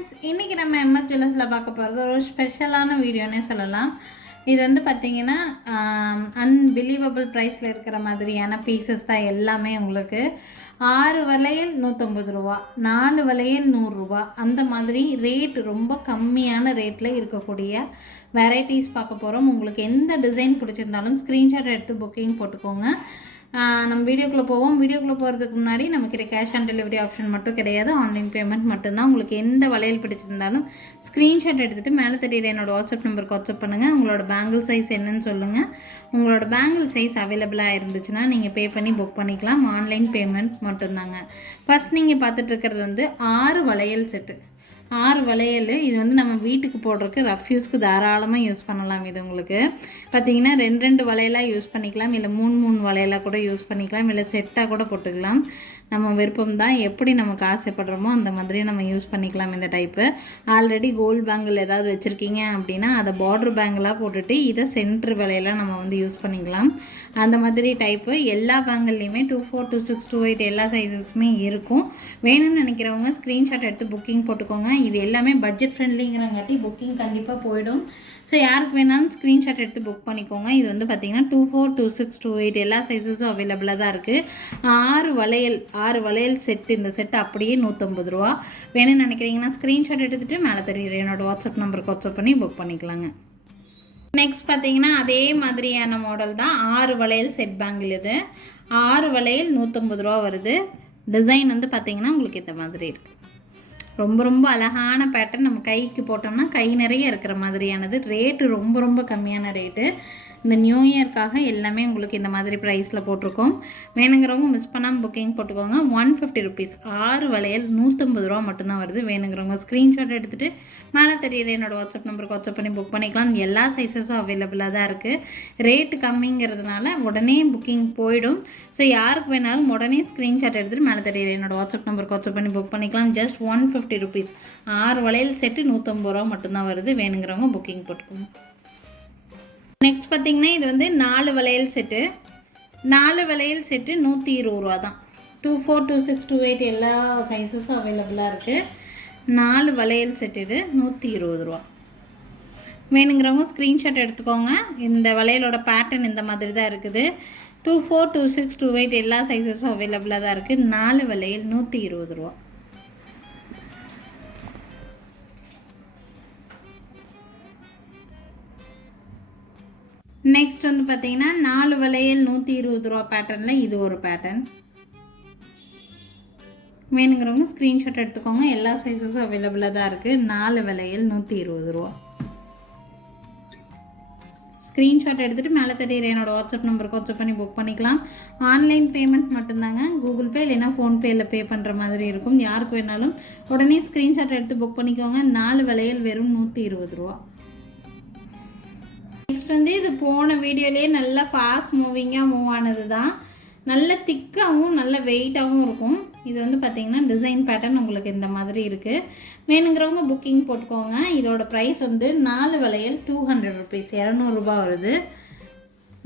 Friends, இன்றைக்கி நம்ம MS ஜுவல்லர்ஸில் பார்க்க போகிறது ஒரு ஸ்பெஷலான வீடியோன்னே சொல்லலாம். இது வந்து பார்த்திங்கன்னா அன்பிலீவபிள் ப்ரைஸில் இருக்கிற மாதிரியான பீசஸ் தான் எல்லாமே. உங்களுக்கு 6 வளையல் 150 ரூபா, 4 வளையல் 100 ரூபா, அந்த மாதிரி ரேட் ரொம்ப கம்மியான ரேட்டில் இருக்கக்கூடிய வெரைட்டிஸ் பார்க்க போகிறோம். உங்களுக்கு எந்த டிசைன் பிடிச்சிருந்தாலும் ஸ்க்ரீன்ஷாட் எடுத்து புக்கிங் போட்டுக்கோங்க. நம்ம வீடியோக்குள்ளே போவோம். வீடியோக்குள்ளே போகிறதுக்கு முன்னாடி நம்மக்கிட்ட கேஷ் ஆன் டெலிவரி ஆப்ஷன் மட்டும் கிடையாது, ஆன்லைன் பேமெண்ட் மட்டும்தான். உங்களுக்கு எந்த வளையல் பிடிச்சிருந்தாலும் ஸ்க்ரீன்ஷாட் எடுத்துகிட்டு மேலே தெரியுது என்னோடய வாட்ஸ்அப் நம்பருக்கு வாட்ஸ்அப் பண்ணுங்கள். உங்களோட பேங்கிள் சைஸ் என்னன்னு சொல்லுங்கள். உங்களோட பேங்கிள் சைஸ் அவைலபிளாக இருந்துச்சுன்னா நீங்கள் பே பண்ணி புக் பண்ணிக்கலாம். ஆன்லைன் பேமெண்ட் மட்டும்தாங்க. ஃபஸ்ட் நீங்கள் பார்த்துட்டு இருக்கிறது வந்து 6 வளையல் செட்டு. 6 வளையல். இது வந்து நம்ம வீட்டுக்கு போடுறதுக்கு ரஃப் யூஸ்க்கு தாராளமாக யூஸ் பண்ணலாம். இது உங்களுக்கு பார்த்திங்கன்னா 2 வளையலாக யூஸ் பண்ணிக்கலாம், இல்லை 3 வளையலாக கூட யூஸ் பண்ணிக்கலாம், இல்லை செட்டாக கூட போட்டுக்கலாம். நம்ம விருப்பம் தான். எப்படி நமக்கு ஆசைப்படுறோமோ அந்த மாதிரி நம்ம யூஸ் பண்ணிக்கலாம். இந்த டைப்பு ஆல்ரெடி கோல்டு பேங்கிள் ஏதாவது வச்சுருக்கீங்க அப்படின்னா அதை பார்டர் பேங்கிளாக போட்டுட்டு இதை சென்ட்ரு வளையலாக நம்ம வந்து யூஸ் பண்ணிக்கலாம். அந்த மாதிரி டைப்பு எல்லா பேங்கிள்லேயுமே 24, 26, 28 எல்லா சைஸஸுமே இருக்கும். வேணும்னு நினைக்கிறவங்க ஸ்க்ரீன்ஷாட் எடுத்து புக்கிங் போட்டுக்கோங்க. இது எல்லாமே பட்ஜெட் ஃப்ரெண்ட்லிங்கிறங்காட்டி புக்கிங் கண்டிப்பாக போயிடும். ஸோ யாருக்கு வேணாலும் ஸ்க்ரீன்ஷாட் எடுத்து புக் பண்ணிக்கோங்க. இது வந்து பார்த்திங்கன்னா 24, 26, 28 எல்லா சைஸஸும் அவைலபிளாக தான் இருக்குது. 6 வளையல் செட்டு. இந்த செட்டு அப்படியே 150 ரூபா. வேணும்னு நினைக்கிறீங்கன்னா ஸ்க்ரீன்ஷாட் எடுத்துகிட்டு மேலே தெரியுற என்னோடய வாட்ஸ்அப் நம்பருக்கு வாட்ஸ்அப் பண்ணி புக் பண்ணிக்கலாங்க. நெக்ஸ்ட் பார்த்திங்கன்னா அதே மாதிரியான மாடல் தான் 6 வளையல் செட் பேங்கிள். இது 6 வளையல் 150 ரூபா வருது. டிசைன் வந்து பார்த்திங்கன்னா உங்களுக்கு இந்த மாதிரி இருக்குது. ரொம்ப அழகான பேட்டர்ன். நம்ம கைக்கு போட்டோம்னா கை நிறைய இருக்கிற மாதிரியானது. ரேட்டு ரொம்ப கம்மியான ரேட்டு. இந்த நியூ இயர்க்காக எல்லாமே உங்களுக்கு இந்த மாதிரி ப்ரைஸில் போட்டிருக்கோம். வேணுங்கிறவங்க மிஸ் பண்ணாமல் புக்கிங் போட்டுக்கோங்க. 150 ருபீஸ். 6 வளையல் 150 ரூபா மட்டும்தான் வருது. வேணுங்கிறவங்க ஸ்க்ரீன்ஷாட் எடுத்துகிட்டு மேலே தெரியுது என்னோடய வாட்ஸ்அப் நம்பருக்கு வாட்ஸ்அப் பண்ணி புக் பண்ணிக்கலாம். எல்லா சைஸஸும் அவைலபிளாக தான் இருக்குது. ரேட்டு கம்மிங்கிறதுனால உடனே புக்கிங் போயிடும். ஸோ யாருக்கு வேணாலும் உடனே ஸ்க்ரீன்ஷாட் எடுத்துகிட்டு மேலே தெரியுது என்னோடய வாட்ஸ்அப் நம்பருக்கு வாட்ஸ்அப் பண்ணி புக் பண்ணிக்கலாம். Just 150 rupees. 6 வளையல் செட்டு 150 ரூபா மட்டும்தான் வருது. வேணுங்கிறவங்க புக்கிங் போட்டுக்கோங்க. நெக்ஸ்ட் பார்த்திங்கன்னா இது வந்து 4 வளையல் செட்டு. 4 வளையல் செட்டு 120 ரூபா தான். 24, 26, 28 எல்லா சைஸஸும் அவைலபிளாக இருக்குது. 4 வளையல் செட். இது 120 ரூபா. வேணுங்கிறவங்க ஸ்க்ரீன்ஷாட் எடுத்துக்கோங்க. இந்த வளையலோட பேட்டர்ன் இந்த மாதிரி தான் இருக்குது. 24, 26, 28 எல்லா சைஸஸும் அவைலபிளாக தான் இருக்குது. 4 வளையல் 120 ரூபா. நெக்ஸ்ட் வந்து பார்த்திங்கன்னா 4 வளையல் 120 ரூபா பேட்டர்னில் இது ஒரு பேட்டர்ன். வேணுங்கிறவங்க ஸ்க்ரீன்ஷாட் எடுத்துக்கோங்க. எல்லா சைஸஸும் அவைலபிளாக தான் இருக்குது. 4 வளையல் 120 ரூபா. ஸ்க்ரீன்ஷாட் எடுத்துகிட்டு மேலே தெரியுற என்னோடய வாட்ஸ்அப் நம்பருக்கு வாட்ஸ்அப் பண்ணி புக் பண்ணிக்கலாம். ஆன்லைன் பேமெண்ட் மட்டும்தாங்க. கூகுள் பே இல்லைன்னா ஃபோன்பேயில் பே பண்ணுற மாதிரி இருக்கும். யாருக்கு வேணாலும் உடனே ஸ்க்ரீன்ஷாட் எடுத்து புக் பண்ணிக்கோங்க. 4 வளையல் வெறும் 120 ரூபா. நெக்ஸ்ட் வந்து இது போன வீடியோலேயே நல்லா ஃபாஸ்ட் மூவிங்காக மூவ் ஆனது தான். நல்ல திக்காகவும் நல்ல வெயிட்டாகவும் இருக்கும். இது வந்து பார்த்திங்கன்னா டிசைன் பேட்டர்ன் உங்களுக்கு இந்த மாதிரி இருக்குது. வேணுங்கிறவங்க புக்கிங் போட்டுக்கோங்க. இதோட ப்ரைஸ் வந்து 4 வளையல் 200 ருபீஸ், 200 ரூபா வருது.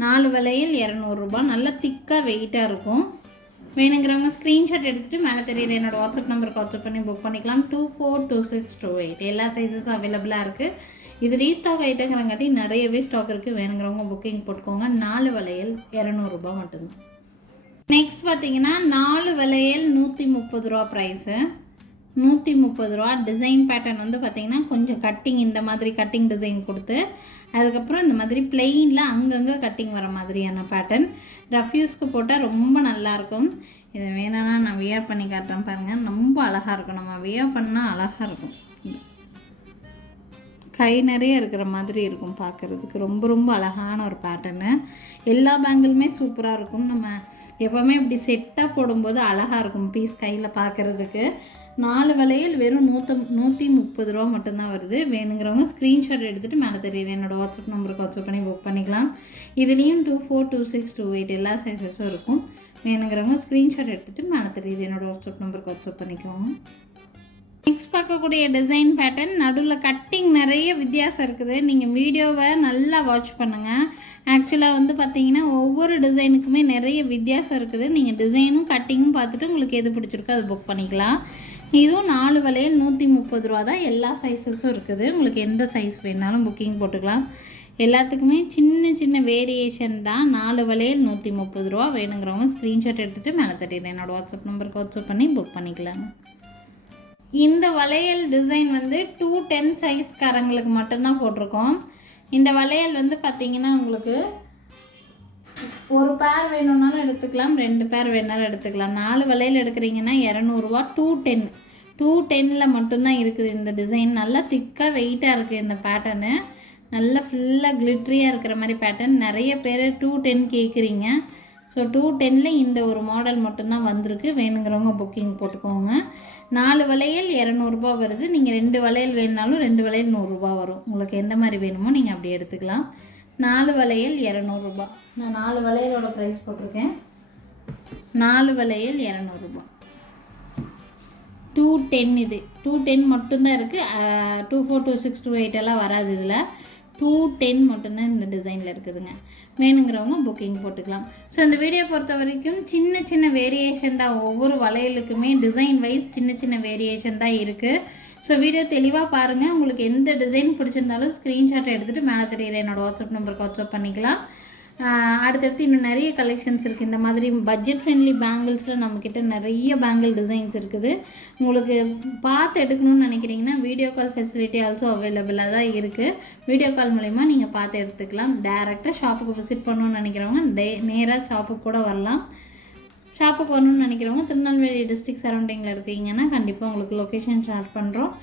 4 வளையல் 200 ரூபா. நல்ல திக்காக வெயிட்டாக இருக்கும். வேணுங்கிறவங்க ஸ்க்ரீன்ஷாட் எடுத்துகிட்டு மேலே தெரியுற என்னோடய வாட்ஸ்அப் நம்பருக்கு வாட்ஸ்அப் பண்ணி புக் பண்ணிக்கலாம். 24, 26, 28 எல்லா சைஸஸும் அவைலபிளாக இருக்குது. இது ரீஸ்டாக் ஐட்டங்கிறங்காட்டி நிறையவே ஸ்டாக் இருக்குது. வேணுங்கிறவங்க புக்கிங் போட்டுக்கோங்க. 4 வளையல் 200 ரூபா மட்டும்தான். நெக்ஸ்ட் பார்த்திங்கன்னா 4 வளையல் 130 ரூபா ப்ரைஸு. 130 ரூபா. டிசைன் பேட்டர்ன் வந்து பார்த்திங்கன்னா கொஞ்சம் கட்டிங் இந்த மாதிரி கட்டிங் டிசைன் கொடுத்து அதுக்கப்புறம் இந்த மாதிரி பிளெயினில் அங்கங்கே கட்டிங் வர மாதிரியான பேட்டர்ன். ரஃப் யூஸ்க்கு போட்டால் ரொம்ப நல்லாயிருக்கும். இதை வேணும்னா நான் வியர் பண்ணி காட்டுறேன் பாருங்கள். ரொம்ப அழகாக இருக்கும். நம்ம வியர் பண்ணால் அழகாக இருக்கும். கை நிறைய இருக்கிற மாதிரி இருக்கும் பார்க்குறதுக்கு. ரொம்ப அழகான ஒரு பேட்டர்னு. எல்லா பேங்கிளுமே சூப்பராக இருக்கும். நம்ம எப்போவுமே இப்படி செட்டாக போடும்போது அழகாக இருக்கும் பீஸ் கையில் பார்க்குறதுக்கு. 4 வளையல் வெறும் 130 ரூபா மட்டும்தான் வருது. வேணுங்கிறவங்க ஸ்க்ரீன்ஷாட் எடுத்துகிட்டு மேலே தெரியுது என்னோடய வாட்ஸ்அப் நம்பருக்கு வாட்ஸ்அப் பண்ணி புக் பண்ணிக்கலாம். இதுலேயும் 24, 26, 28 எல்லா சைஸஸும் இருக்கும். வேணுங்கிறவங்க ஸ்க்ரீன்ஷாட் எடுத்துகிட்டு மேலே தெரியுது என்னோடய வாட்ஸ்அப் நம்பருக்கு வாட்ஸ்அப் பண்ணிக்கோங்க. நெக்ஸ்ட் பார்க்கக்கூடிய டிசைன் பேட்டர்ன் நடுவில் கட்டிங் நிறைய வித்தியாசம் இருக்குது. நீங்கள் வீடியோவை நல்லா வாட்ச் பண்ணுங்கள். ஆக்சுவலாக வந்து பார்த்தீங்கன்னா ஒவ்வொரு டிசைனுக்குமே நிறைய வித்தியாசம் இருக்குது. நீங்கள் டிசைனும் கட்டிங்கும் பார்த்துட்டு உங்களுக்கு எது பிடிச்சிருக்கோ அது புக் பண்ணிக்கலாம். இதுவும் 4 வளையல் 130 ரூபா தான். எல்லா சைஸஸும் இருக்குது. உங்களுக்கு எந்த சைஸ் வேணாலும் புக்கிங் போட்டுக்கலாம். எல்லாத்துக்குமே சின்ன சின்ன வேரியேஷன் தான். 4 வளையல் 130 ரூபா. வேணுங்கிறவங்க ஸ்க்ரீன்ஷாட் எடுத்துகிட்டு மேலே தட்டிடுறேன். என்னோடய வாட்ஸ்அப் நம்பருக்கு வாட்ஸ்அப் பண்ணி புக் பண்ணிக்கலாங்க. இந்த வளையல் டிசைன் வந்து 210 சைஸ்காரங்களுக்கு மட்டும்தான் போட்டிருக்கோம். இந்த வளையல் வந்து பார்த்திங்கன்னா உங்களுக்கு ஒரு பேர் வேணும்னாலும் எடுத்துக்கலாம், 2 பேர் வேணாலும் எடுத்துக்கலாம். 4 வளையல் எடுக்கிறீங்கன்னா 200 ரூபா. 210 மட்டும்தான் இருக்குது இந்த டிசைன். நல்லா திக்காக வெயிட்டாக இருக்குது இந்த பேட்டர்னு. நல்லா ஃபுல்லாக கிளிட்ரியாக இருக்கிற மாதிரி பேட்டர்ன். நிறைய பேர் 210 கேட்குறீங்க. ஸோ 210 இந்த ஒரு மாடல் மட்டும்தான் வந்திருக்கு. வேணுங்கிறவங்க புக்கிங் போட்டுக்கோங்க. 4 வளையல் 200 ரூபா வருது. நீங்கள் 2 வளையல் வேணுனாலும் 2 வளையல் 100 ரூபா வரும். உங்களுக்கு எந்த மாதிரி வேணுமோ நீங்கள் அப்படி எடுத்துக்கலாம். 4 வளையல் 200 ரூபா. நான் 4 வளையலோட ப்ரைஸ் போட்டிருக்கேன். 4 வளையல் 200 ரூபா. 210 இது 210 மட்டும்தான் இருக்குது. 24, 26, 28 எல்லாம் வராது. இதில் 210 மட்டும்தான் இந்த டிசைனில் இருக்குதுங்க. வேணுங்கிறவங்க புக்கிங் போட்டுக்கலாம். ஸோ இந்த வீடியோ பொறுத்த வரைக்கும் சின்ன சின்ன வேரியேஷன் தான். ஒவ்வொரு வளையலுக்குமே டிசைன் வைஸ் சின்ன சின்ன வேரியேஷன் தான் இருக்குது. ஸோ வீடியோ தெளிவாக பாருங்கள். உங்களுக்கு எந்த டிசைன் பிடிச்சிருந்தாலும் ஸ்க்ரீன்ஷாட்டை எடுத்துகிட்டு மேலே தெரியுற என்னோடய வாட்ஸ்அப் நம்பருக்கு வாட்ஸ்அப் பண்ணிக்கலாம். அடுத்தடுத்து இன்னும் நிறைய கலெக்ஷன்ஸ் இருக்குது. இந்த மாதிரி பட்ஜெட் ஃப்ரெண்ட்லி பேங்கிள்ஸில் நம்மக்கிட்ட நிறைய பேங்கிள் டிசைன்ஸ் இருக்குது. உங்களுக்கு பார்த்து எடுக்கணும்னு நினைக்கிறீங்கன்னா வீடியோ கால் ஃபெசிலிட்டி ஆல்சோ அவைலபிளாக தான் இருக்குது. வீடியோ கால் மூலிமா நீங்கள் பார்த்து எடுத்துக்கலாம். டேரெக்டாக ஷாப்புக்கு விசிட் பண்ணணும்னு நினைக்கிறவங்க நேராக ஷாப்புக்கு கூட வரலாம். ஷாப்புக்கு வரணும்னு நினைக்கிறவங்க திருநெல்வேலி டிஸ்ட்ரிக்ட் சரௌண்டிங்கில் இருக்கீங்கன்னா கண்டிப்பாக உங்களுக்கு லொக்கேஷன் ஷேர் பண்ணுறோம்.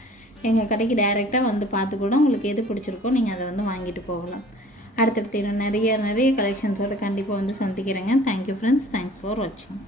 எங்கள் கடைக்கு டைரெக்டாக வந்து பார்த்து கூட உங்களுக்கு எது பிடிச்சிருக்கோ நீங்கள் அதை வந்து வாங்கிட்டு போகலாம். அடுத்தடுத்து இன்னும் நிறைய கலெக்ஷன்ஸோடு கண்டிப்பாக வந்து சந்திக்கிறேங்க. Thank you friends. தேங்க்ஸ் ஃபார் வாட்சிங்.